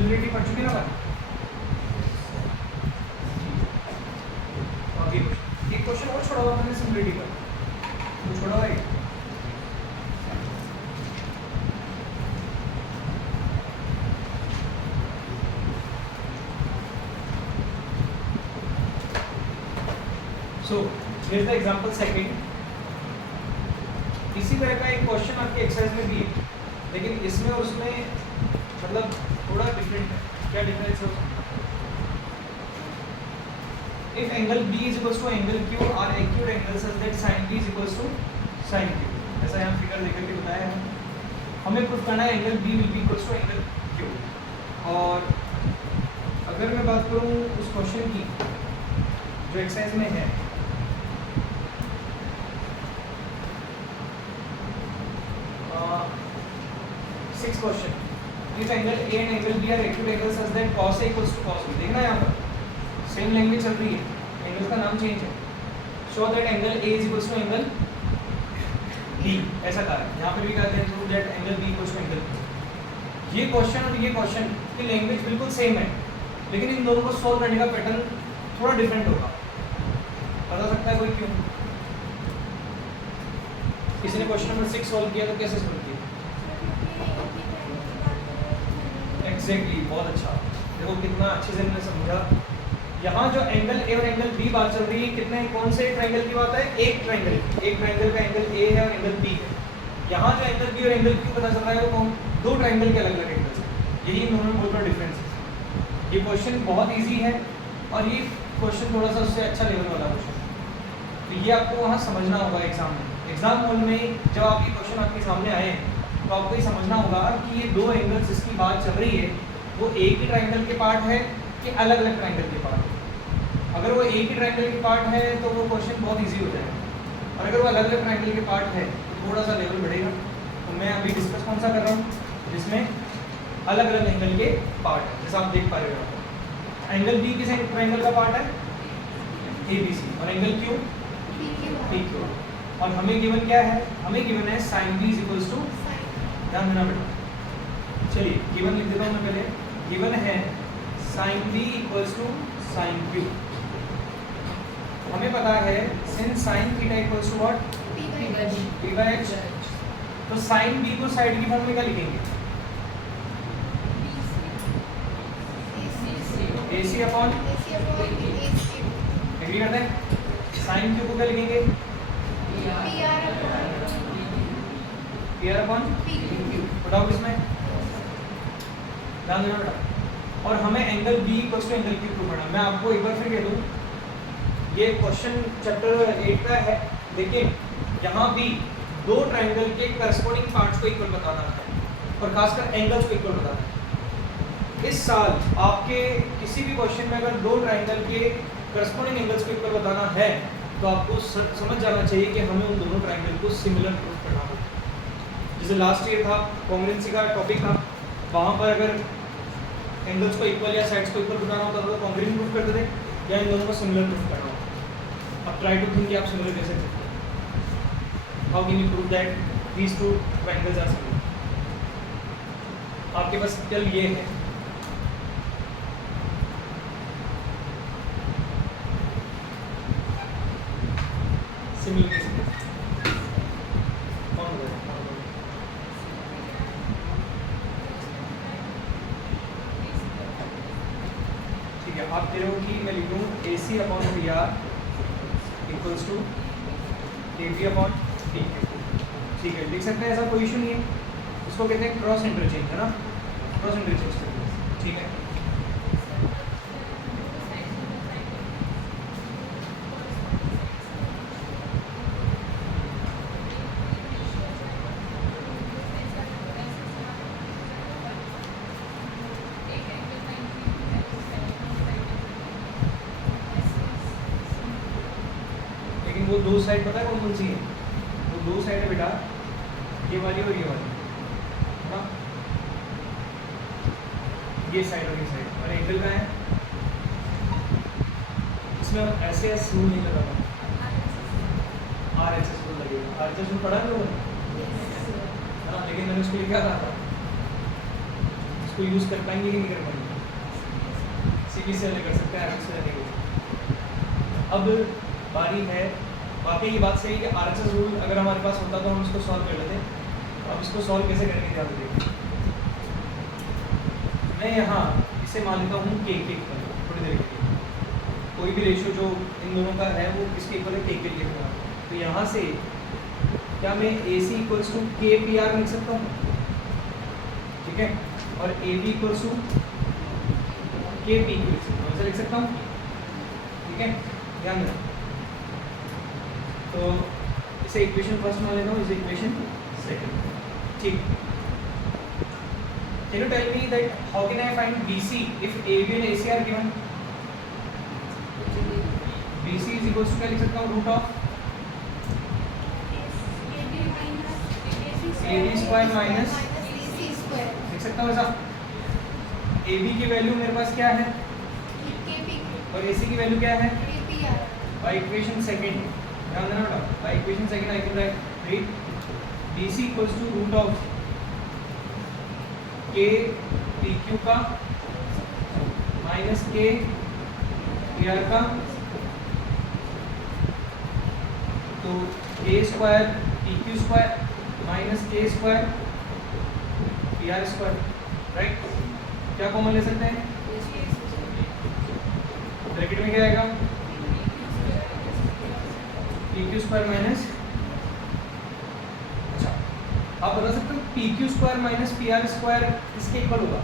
Similarity पढ़ चुके ना बात। अभी एक क्वेश्चन और छोड़ा हुआ मैंने सिमिलरिटी का, वो छोड़ा हुआ है। So here the example second. इसी तरह का एक क्वेश्चन आपके एक्सरसाइज में भी है, लेकिन इसमें और उसमें मतलब थोड़ा डिफरेंट है। क्या डिफरेंस है? If angle B is equals to angle Q are acute angle such that sin B is equals to sin Q, ऐसा यहाँ फिगर देकर के बताया है। हमें प्रूफ करना है angle B will be equals to angle Q। और अगर मैं बात करूँ उस क्वेश्चन की जो एक्सरसाइज में है, six question, if angle A and angle B are acute angle such that cos A equals to cos B। देखना है यहाँ पर सेम लैंग्वेज चल रही है, एंगल का नाम चेंज है। Show that angle A is equals to angle B, ऐसा कहा है। यहाँ पे भी कहते हैं prove that angle B equals to angle B। ये क्वेश्चन और ये क्वेश्चन की लैंग्वेज बिल्कुल सेम है, लेकिन इन दोनों को सॉल्व करने का पैटर्न थोड़ा डिफरेंट होगा। बता सकता है कोई क्यों? किसी ने क्वेश्चन नंबर 6 सॉल्व किया तो कैसे सॉल्व किया? एग्जैक्टली, बहुत अच्छा। देखो कितना अच्छे से मैंने समझा। यहाँ जो एंगल A और एंगल B बात चल रही है, कितने कौन से ट्रायंगल की बात है? एक ट्रायंगल का एंगल A है और एंगल B है। यहाँ जो एंगल B और एंगल Q पता चल रहा है वो कौन? दो ट्रायंगल के अलग अलग एंगल्स हैं। यही इन दोनों में बहुत बड़ा डिफरेंस है। ये क्वेश्चन बहुत ईजी है और ये क्वेश्चन थोड़ा सा उससे अच्छा लेवल वाला क्वेश्चन, तो ये आपको वहाँ समझना होगा एग्जाम में। एग्जाम हॉल में जब आप ये क्वेश्चन आपके सामने आए तो आपको ये समझना होगा कि ये दो एंगल्स जिसकी बात चल रही है वो एक ही ट्रायंगल के पार्ट है कि अलग अलग ट्रायंगल के पार्ट है। अगर वो एक ही ट्रायंगल के पार्ट है तो वो क्वेश्चन बहुत इजी हो जाएगा, और अगर वो अलग अलग ट्रायंगल के पार्ट है तो थोड़ा सा लेवल बढ़ेगा। तो मैं अभी डिस्कस कौन सा कर रहा हूँ? जिसमें अलग अलग एंगल के पार्ट है, जैसा आप देख पा रहे हो। एंगल B किस ट्रायंगल का पार्ट है? ABC। और एंगल Q PQ। और हमें गिवन क्या है? हमें गिवन है sin B is equals to, ध्यान देना बेटा। चलिए गिवन लिख देता हूँ मैं पहले। गिवन है sin B equals to sin Q। हमें पता है sin sin theta equals to what? P by H। तो sin B को साइड की फॉर्म में क्या लिखेंगे? AC अपॉन, एग्री करते हैं? sin Q को क्या लिखेंगे? PR upon PQ। बताओ किसमें? ध्यान देना बेटा। और हमें angle B equals to angle Q को पढ़ना। मैं आपको एक बार फिर कह दूँ, ये क्वेश्चन चैप्टर 8 का है, लेकिन यहाँ भी दो ट्रायंगल के करस्पॉन्डिंग पार्ट्स को इक्वल बताना है और खासकर एंगल्स को इक्वल बताना है। इस साल आपके किसी भी क्वेश्चन में अगर दो ट्रायंगल के करस्पॉन्डिंग एंगल्स को इक्वल बताना है तो आपको समझ जाना चाहिए कि हमें उन दोनों ट्रायंगल को सिमिलर प्रूफ करना होगा। जैसे लास्ट ईयर था, कॉन्ग्रुएंसी का टॉपिक था, वहाँ पर अगर एंगल्स को इक्वल या साइड्स को इक्वल बताना होता था तो कॉन्ग्रुएंट प्रूफ करते थे, या इन दोनों को सिमिलर प्रूफ करना होता। अब ट्राई टू थिंक कि आप सिमिलर कैसे करते हैं। How can you prove that these two triangles are similar? आपके पास केवल ये है, सिमिलर कैसे कौन होगा? ठीक है, आप कह रहे हो कि मैं लिखूँ AC upon PR equals to AB upon PQ। ठीक है, लिख सकते हैं, ऐसा कोई इशू नहीं है। इसको कहते हैं क्रॉस इंटरचेंज, है ना? Cross interchange. ठीक है, वो दो साइड पता है कौन कौन सी है? वो दो साइड है बेटा, ये वाली और ये वाली, है ना? ये साइड और ये साइड, और एंगल का है इसमें ऐसे रूल नहीं लगा था, RHS रूल लगेगा। RHS रूल पढ़ा है लोगों ने? हाँ, लेकिन मैंने उसको लिए क्या कहा था? उसको इसको यूज़ कर पाएंगे कि नहीं कर पाएंगे? सीपी से अलग कर सकते हैं, आरएचएस से अलग। अब बारी है, वाकई ये बात सही है कि आरएचएस रूल अगर हमारे पास होता तो हम इसको सॉल्व कर लेते। अब इसको सॉल्व कैसे करेंगे ध्यान दें। मैं यहाँ इसे मान लेता हूँ के इक्वल, थोड़ी देर के लिए कोई भी रेशियो जो इन दोनों का है वो किसके इक्वल है, के के लिए होगा। तो यहाँ से क्या मैं ए सी इक्वल्स टू के पी आर लिख सकता हूँ, ठीक है, और ए बी इक्वल्स टू के पी क्यू लिख सकता हूँ, ऐसा लिख सकता हूँ, ठीक है, ध्यान देना। तो इसे इक्वेशन फर्स्ट मान लेता हूँ, इसे इक्वेशन सेकंड, ठीक। Can you tell me that how can I find BC if AB and AC are given? BC is equals to क्या लिख सकता हूँ, root of AB square minus लिख सकता हूँ ऐसा। AB की वैल्यू मेरे पास क्या है और AC की वैल्यू क्या है, बाय इक्वेशन सेकंड, ध्यान देना बेटा, by equation second I can write BC equals to root of K P Q का माइनस के पी आर का, तो A square P Q square minus K square P R square, right. क्या common ले सकते हैं, bracket में क्या आएगा, पी क्यू स्क्वायर माइनस, अच्छा आप बता सकते हो P Q square minus P R square किसके इक्वल होगा,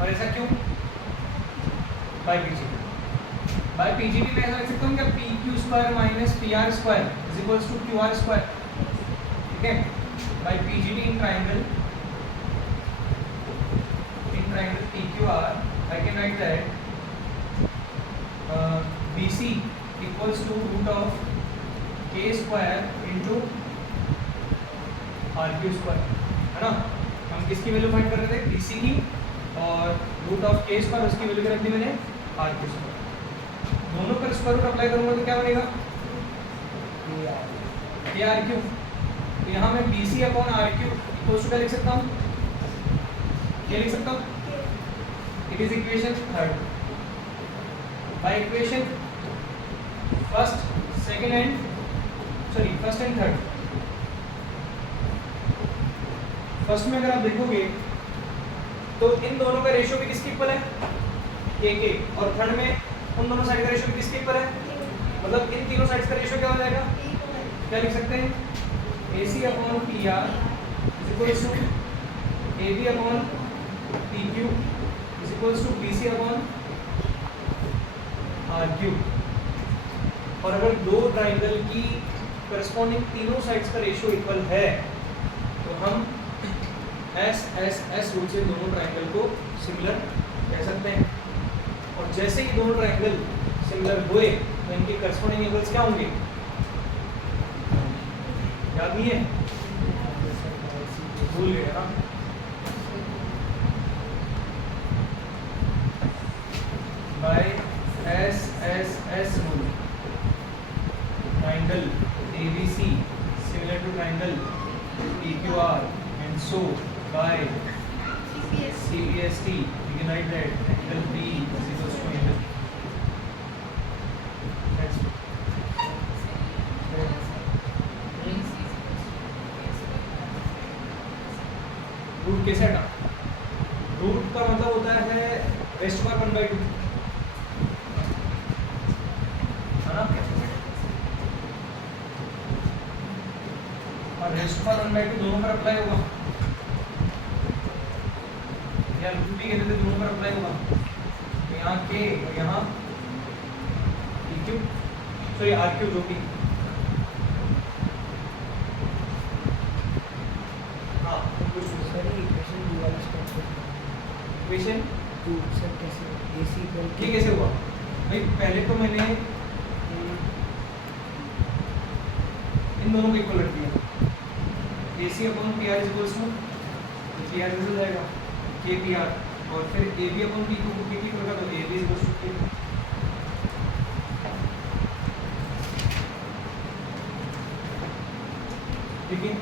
और ऐसा क्यों, बाय पीजीबी। बाय पीजीबी में ऐसा लिख सकता हूँ क्या, P Q square minus P R square is equals to Q R square, ठीक है। By PGB in triangle P Q R I can write that B C equals to root of K square into R Q square, है ना। हम किसकी value find कर रहे थे, B C की, और रूट ऑफ के स्क्वायर उसकी वैल्यू रख दी मैंने आर क्यू स्क्वायर। दोनों पर स्क्वायर रूट अप्लाई करूंगा तो क्या बनेगा, के आर क्यू। तो यहाँ मैं B C upon R Q equals to क्या लिख सकता हूँ, क्या लिख सकता हूँ, it is equation third. By equation first second and sorry first and third, first में अगर आप देखोगे तो इन दोनों का रेशियो भी किसके इक्वल है, के, और थर्ड में उन दोनों साइड का रेशियो भी किसके इक्वल है, मतलब इन तीनों साइड्स का रेशियो क्या हो जाएगा, क्या लिख सकते हैं, AC upon P R is equals to AB upon P Q is equals to BC upon R Q. और अगर दो ट्राइंगल की करस्पॉन्डिंग तीनों साइड्स का रेशियो इक्वल है तो हम एस रूल से दोनों ट्राइंगल को सिमिलर कह सकते हैं। और जैसे ही दोनों ट्राइंगल सिमिलर हुए तो इनके करस्पॉन्डिंग एंगल्स क्या होंगे, याद नहीं है, भूल गए ना। By S rule triangle ABC similar to triangle PQR and so by CPST you can write that angle B is equals to angle, that's root कैसे हटा, रूट का मतलब होता है रेस्ट पर 1/2, है ना, और रेस्ट पर 1/2 दोनों पर अप्लाई होगा, या रूट भी कहते थे, दोनों पर अप्लाई होगा। तो यहाँ के और यहाँ क्यू, सॉरी आर क्यू, जो भी हाँ इक्वेशन टू सर कैसे AC इक्वल ये कैसे हुआ भाई, पहले तो मैंने इन दोनों को इक्वल रख दिया, AC upon P R equals to P R हो जाएगा के पी आर, और फिर ए बी अपॉन पी को के की होगा तो ए बी इक्वल्स टू के, ठीक है।